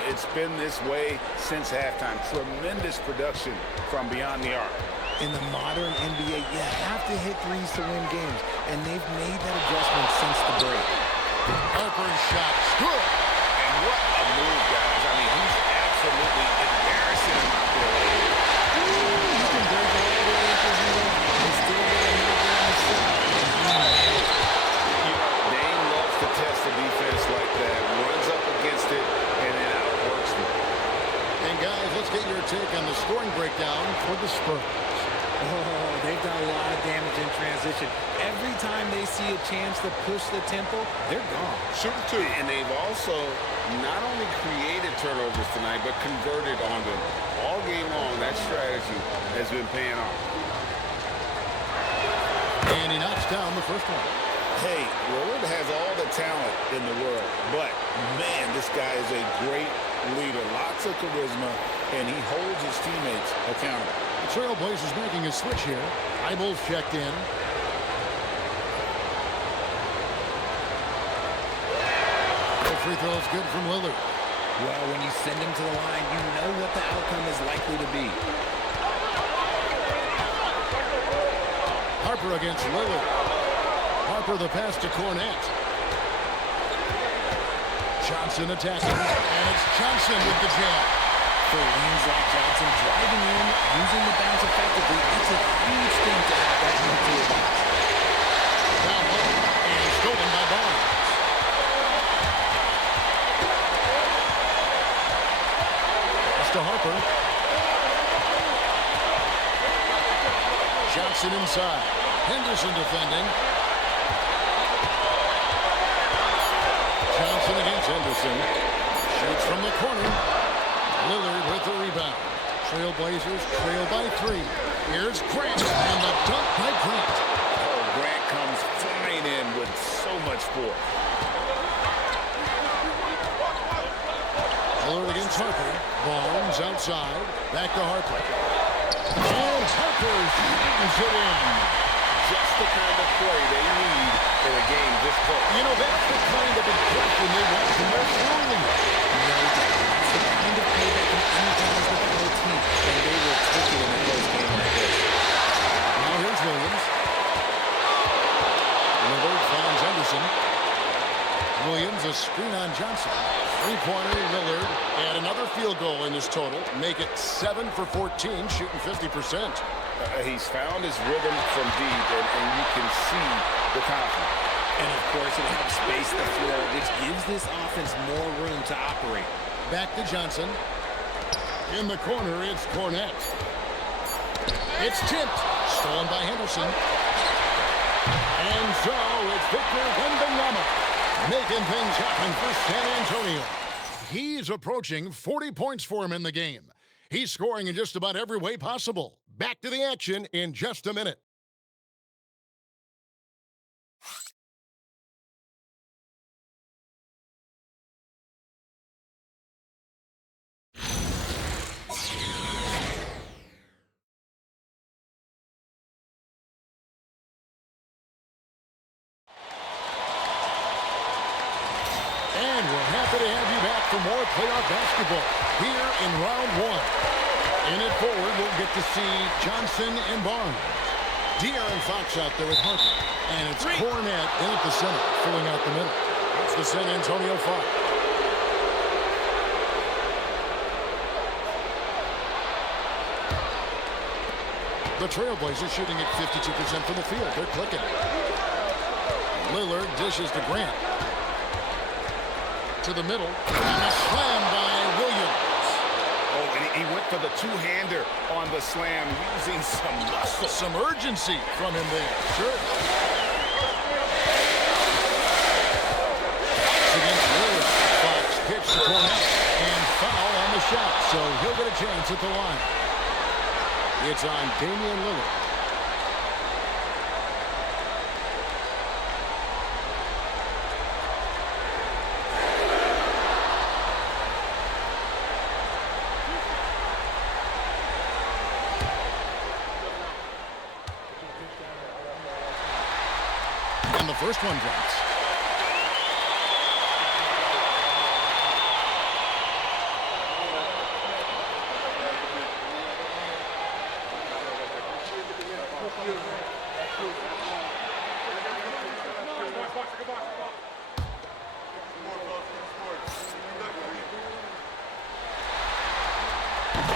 It's been this way since halftime. Tremendous production from beyond the arc. In the modern NBA, you have to hit threes to win games, and they've made that adjustment since the break. Harper's shot. Good. And what a move, guys. I mean, he's absolutely embarrassing him out there. You can break all the way into the rim and still get a knock down the shot. Dame loves to test the defense like that. Runs up against it and then outworks them. And guys, let's get your take on the scoring breakdown for the Spurs. Oh, they've done a lot of damage in transition. Every time they see a chance to push the tempo, they're gone. Shooting two. And they've also not only created turnovers tonight, but converted on them. All game long, that strategy has been paying off. And he knocks down the first one. Hey, Lillard has all the talent in the world, but, man, this guy is a great leader. Lots of charisma, and he holds his teammates accountable. The Trailblazers making a switch here. Eibel's checked in. The free throw is good from Lillard. Well, when you send him to the line, you know what the outcome is likely to be. Harper against Lillard. Harper the pass to Cornette. Johnson attacking, and it's Johnson with the jam. For wings like Johnson driving in, using the bounce effectively, it's a huge thing to have that into your box. Down low, and stolen by Barnes. Pass to Harper. Johnson inside. Henderson defending. Johnson against Henderson. Shoots from the corner. Lillard with the rebound. Trailblazers trail by 3. Here's Grant, and the dunk by Grant. Oh, Grant comes flying in with so much force. Lillard against Harper. Barnes outside. Back to Harper. And Harper shoots it in. Just the kind of play they need in a game this close. You know, that's the kind of aggression they want from their early. No doubt. That's the kind of play that can energize the whole team, and they will take it in a close game like this. Now here's Williams. Lillard finds Henderson. Williams, a screen on Johnson. Three-pointer, Lillard, and another field goal in his total. Make it 7 for 14, shooting 50%. He's found his rhythm from deep, and you can see the confidence. And, of course, it helps space the floor, which gives this offense more room to operate. Back to Johnson. In the corner, it's Cornette. It's tipped. Stolen by Henderson. And so it's Victor Wembanyama making things happen for San Antonio. He's approaching 40 points for him in the game. He's scoring in just about every way possible. Back to the action in just a minute. And we're happy to have you back for more playoff basketball here in round 1. In it forward, we'll get to see Johnson and Barnes. De'Aaron Fox out there with Harper. And it's Cornette in at the center, filling out the middle. It's the San Antonio Fox. The Trailblazers shooting at 52% from the field. They're clicking. Lillard dishes to Grant. To the middle. And a slam by Williams. Oh, and he went for the two-hander on the slam, using some muscle. Some urgency from him there. Sure. Fox against Lillard. Fox pitch to Cornette. And foul on the shot. So he'll get a chance at the line. It's on Damian Lillard. And the first one drops.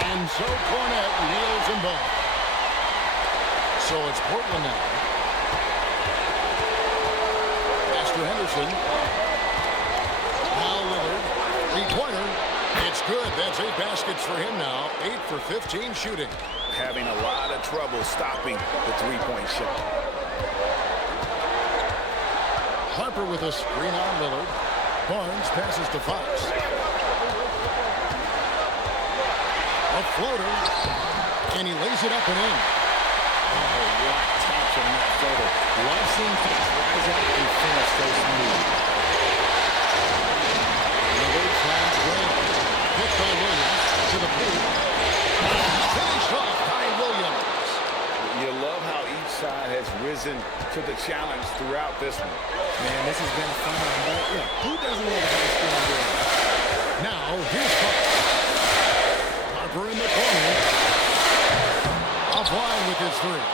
And so Cornette nails them both. So it's Portland now. Pass to Henderson. Now Lillard. Three-pointer. It's good. That's 8 baskets for him now. 8 for 15 shooting. Having a lot of trouble stopping the three-point shot. Harper with a screen on Lillard. Barnes passes to Fox. A floater. And he lays it up and in. Oh, what touch on that floater. Love seeing Fox rise up and finish so smooth. Lillard finds Grant. Picked by Williams to the paint. Finished off by Williams. You love how each side has risen to the challenge throughout this one. Man, this has been fun. But yeah, who doesn't love a high-scoring game? Now, here's Fox. Harper in the corner. Offline with his three.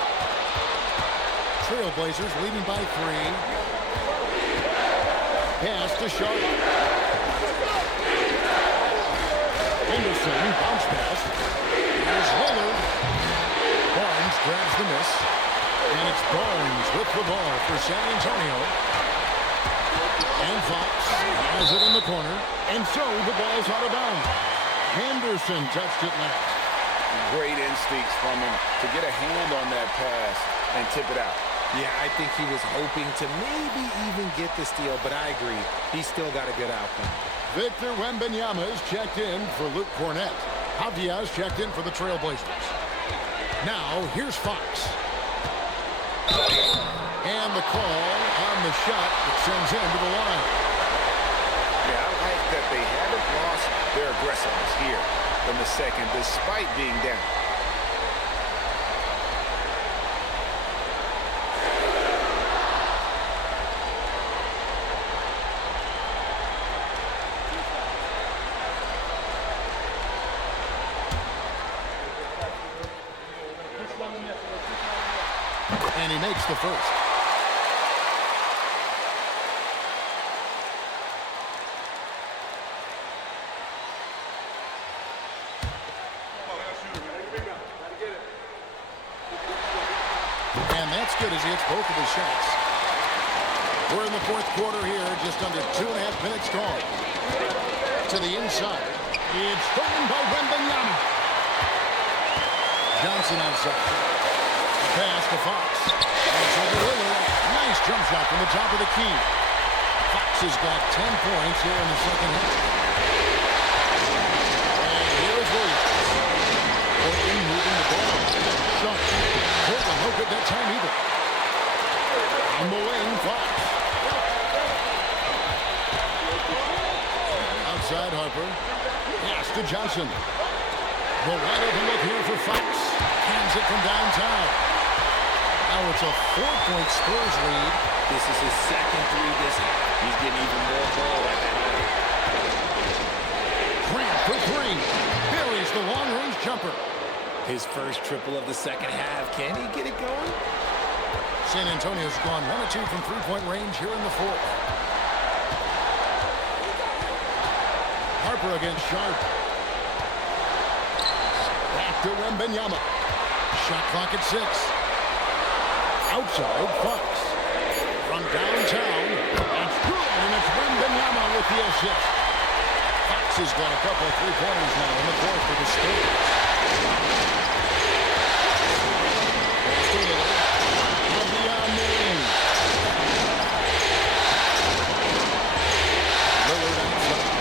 Trailblazers leading by 3. Pass to Sharpe. Henderson, bounce pass. Here's Lillard. Barnes grabs the miss. And it's Barnes with the ball for San Antonio. And Fox has it in the corner. And so the ball's out of bounds. Henderson touched it last. Great instincts from him to get a hand on that pass and tip it out. Yeah, I think he was hoping to maybe even get the steal, but I agree. He's still got a good outcome. Victor Wembanyama is checked in for Luke Cornett. Javier checked in for the Trailblazers. Now, here's Fox. And the call on the shot that sends him to the line. Yeah, I like that they haven't lost their aggressiveness here in the second, despite being down. And he makes the first. And that's good as he hits both of his shots. We're in the fourth quarter here, just under 2.5 minutes gone. To the inside. It's stolen by Wembanyama. Johnson outside. Pass to Fox. It's over Lillard. Nice jump shot from the top of the key. Fox has got 10 points here in the second half. And here's Williams. Portland moving the ball. Sharpe. Portland no good that time either. On the wing, Fox. Outside Harper. Pass to Johnson. The wide open look here for Fox. Hands it from downtown. Now it's a 4-point Spurs lead. This is his second three this half. He's getting even more ball at that height. Grant for 3. Buries the long-range jumper. His first triple of the second half. Can he get it going? San Antonio's gone 1 of 2 from three-point range here in the fourth. Harper against Sharpe. Back to Wembanyama. Shot clock at 6. Outside, Fox. From downtown, it's good, and it's Wembanyama with the assist. Fox has got a couple of three-pointers now in the fourth for the Spurs. Pass to Lillard. Beyond the wing. Lillard outside.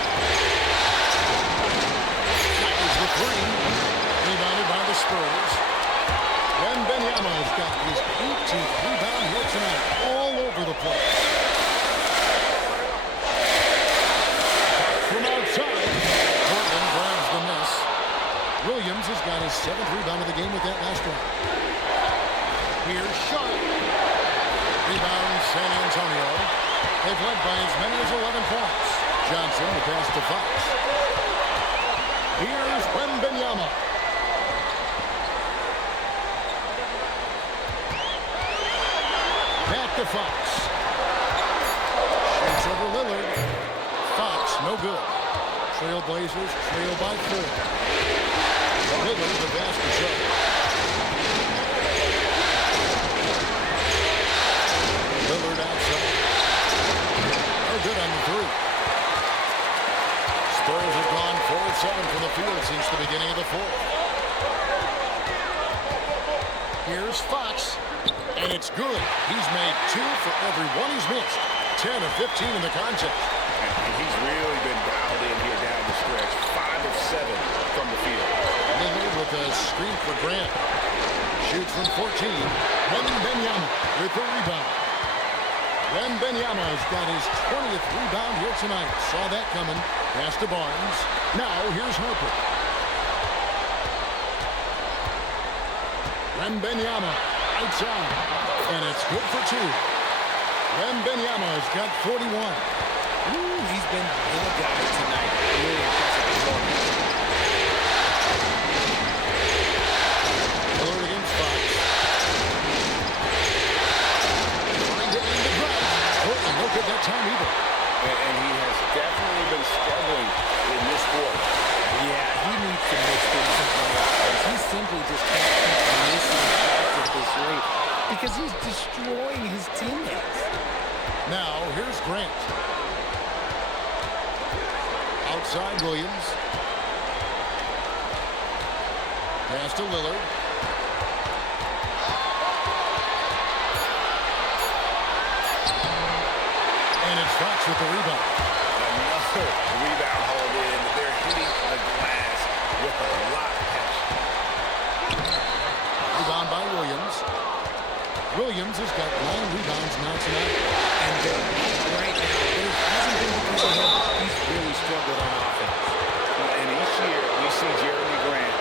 Fires the 3. Rebounded by the Spurs. Wembanyama's got his 18th rebound here tonight, all over the place. From outside, Portland grabs the miss. Williams has got his 7th rebound of the game with that last one. Here's Sharpe. Rebound San Antonio. They've led by as many as 11 points. Johnson, the pass to Fox. Here's Wembanyama. Back to Fox. Shoots over Lillard. Fox, no good. Trailblazers trail by 4. Lillard, the pass to Sharpe. Lillard outside. No good on the 3. Spurs have gone 4 of 7 from the field since the beginning of the fourth. Here's Fox. And it's good. He's made 2 for every one he's missed. 10 of 15 in the contest. And he's really been dialed in here down the stretch. 5 of 7 from the field. Lillard with a screen for Grant. Shoots from 14. Wembanyama with the rebound. Wembanyama's got his 20th rebound here tonight. Saw that coming. Pass to Barnes. Now here's Harper. Wembanyama. Outside, and it's good for 2. Wembanyama's got 41. Ooh, he's been the guy tonight. Really impressive performance. Lillard against Fox. because he's destroying his teammates. Now, here's Grant. Outside Williams. Pass to Lillard. And it's Fox with the rebound. Another rebound hauled in. They're hitting the glass with a lot of passion. Rebound by Williams. Williams has got 9 rebounds now tonight. And they're right now. It hasn't been because of him. He's really struggled on offense. And each year we see Jeremy Grant,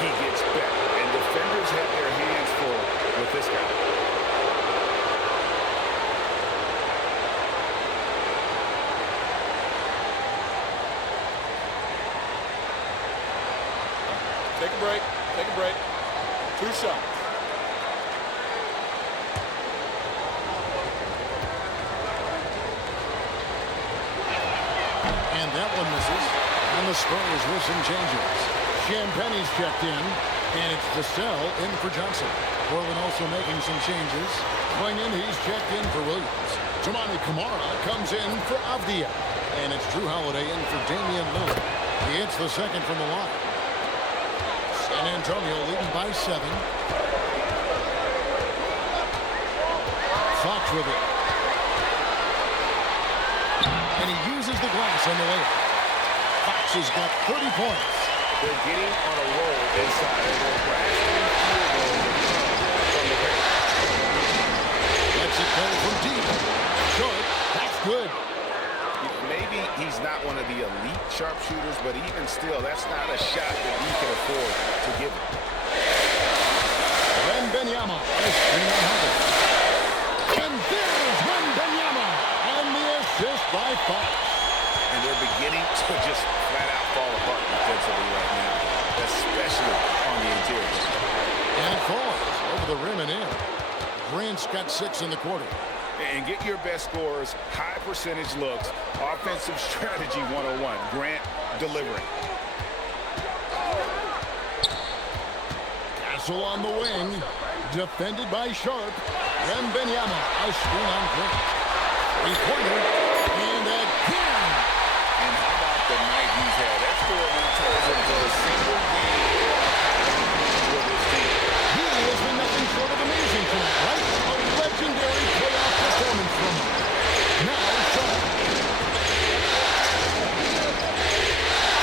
he gets better. And defenders have their hands full with this guy. Take a break. Take a break. 2 shots. And that one misses. And the Spurs with some changes. Champagne's checked in. And it's Vassell in for Johnson. Portland also making some changes. Going in, he's checked in for Williams. Toumani Camara comes in for Avdia. And it's Drew Holiday in for Damian Lillard. He hits the second from the line. San Antonio leading by 7. Fox with it. And he uses the glass on the layup. Fox has got 30 points. They're getting on a roll inside. They're asking field goals from the paint. Lets it go from deep. Short. That's good. Maybe he's not one of the elite sharpshooters, but even still, that's not a shot that he can afford to give him. Wembanyama is 300. And there's Wembanyama. And the assist by Fox. And they're beginning to just flat out fall apart defensively right now, especially on the interior. And it falls over the rim and in. Grant's got 6 in the quarter. And get your best scores, high percentage looks, offensive strategy 101. Grant delivering. Castle on the wing. Defended by Sharpe. Wembanyama. A screen on Grant. 3-pointer. And again. And how about the night he's had? That score now turns into a single game for this team. He has been nothing short of amazing tonight, right? A legendary playoff performance from him. Now, Sharpe.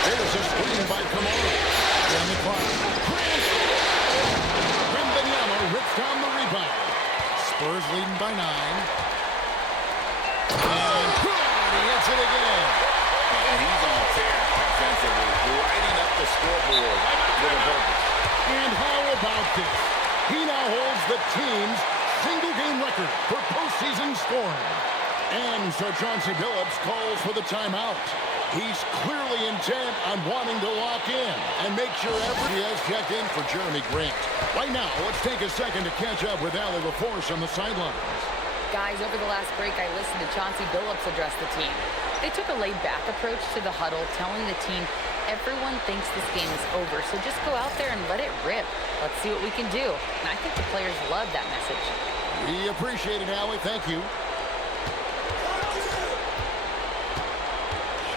There's a screen by Camara. On the clock. Grant. Wembanyama rips down the rebound. Spurs leading by 9. And he hits it again. And he's on a tear offensively, lighting up the scoreboard with a purpose. And how about this? He now holds the team's single-game record for postseason scoring. And so Chauncey Billups calls for the timeout. He's clearly intent on wanting to lock in and make sure everybody has checked in for Jeremy Grant. Right now, let's take a second to catch up with Allie LaForce on the sidelines. Guys, over the last break, I listened to Chauncey Billups address the team. They took a laid-back approach to the huddle, telling the team everyone thinks this game is over, so just go out there and let it rip. Let's see what we can do. And I think the players love that message. We appreciate it, Allie. Thank you.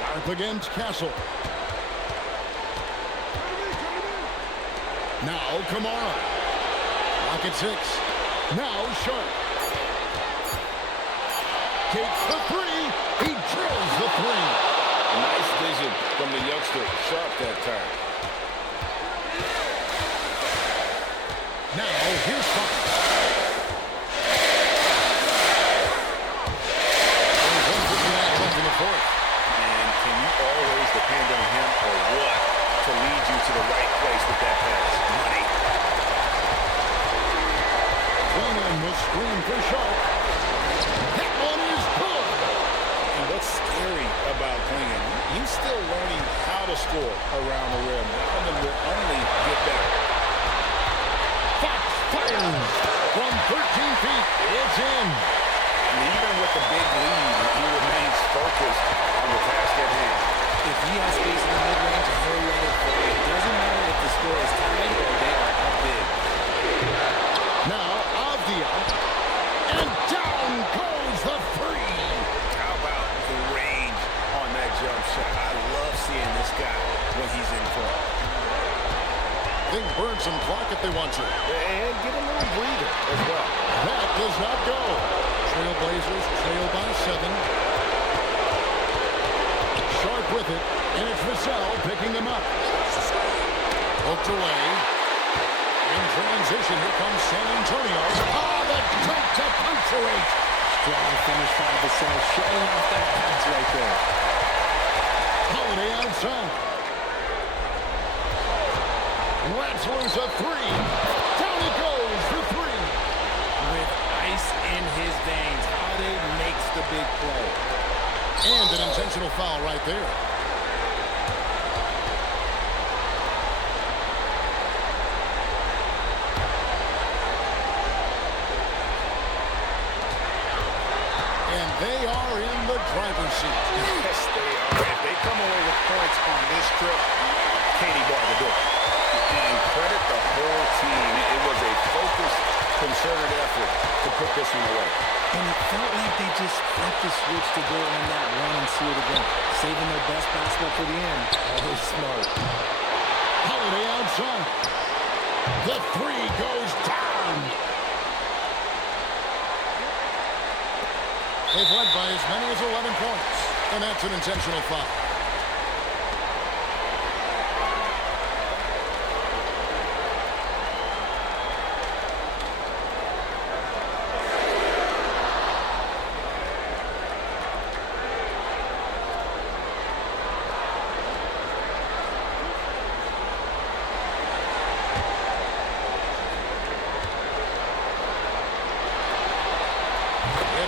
Sharpe against Castle. Now Camara. Rocket 6. Now Sharpe. Takes the 3. He drills the 3. Nice vision from the youngster. Sharpe that time. Now here's Fox. Left in the fourth. And can you always depend on him or what to lead you to the right place with that pass? Money. Cleaning the screen for Sharpe. That one is good. And what's scary about Clingan, he's still learning how to score around the rim. That will only get better. Fox fires from 13 feet. It's in. And even with the big lead, he remains focused on the task at hand. If he has space in the mid-range, he'll let it fly. It doesn't matter if the score is tied or they are up big. Now Avdia think burn some clock if they want to. And get a little breather as well. That does not go. Trailblazers trail by 7. Sharpe with it, and it's Vassell picking them up. Hooked away. In transition, here comes San Antonio. Oh, the dunk to punctuate. Strong finish by Vassell, showing off that pass right there. Holiday outside. Let's lose a 3. Down he goes for 3. With ice in his veins, Holiday makes the big play. And an intentional foul right there. And they are in the driver's seat. Yes, they are. If they come away with points on this trip, Katie bought the door. And credit the whole team. It was a focused, concerted effort to put this one away. And it felt like they just flipped the switch to go on that run and see it again. Saving their best basketball for the end. Always smart. Holiday outside. The 3 goes down. They've led by as many as 11 points. And that's an intentional foul.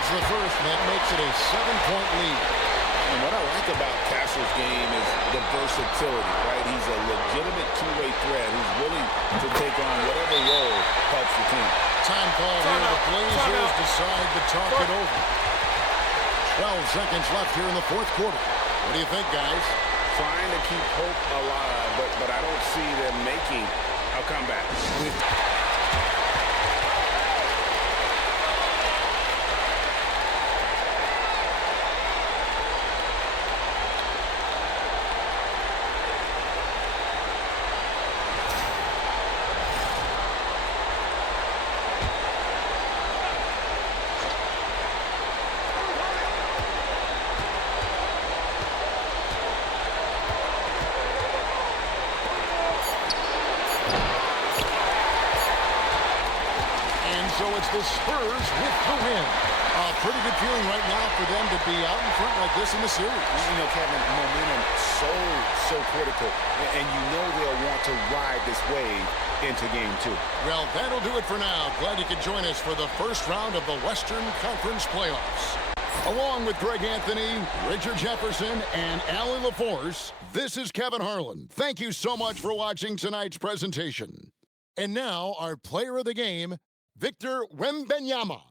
The first, and that makes it a 7-point lead. And what I like about Castle's game is the versatility, right? He's a legitimate two-way threat who's willing to take on whatever role helps the team. Time call here. The Blazers decide to talk it over. 12 seconds left here in the fourth quarter. What do you think, guys? Trying to keep hope alive, but I don't see them making a comeback. So it's the Spurs with the win. Pretty good feeling right now for them to be out in front like this in the series. You know, Kevin, momentum so critical. And you know they'll want to ride this wave into game 2. Well, that'll do it for now. Glad you could join us for the first round of the Western Conference playoffs. Along with Greg Anthony, Richard Jefferson, and Allie LaForce, this is Kevin Harlan. Thank you so much for watching tonight's presentation. And now, our player of the game, Victor Wembanyama.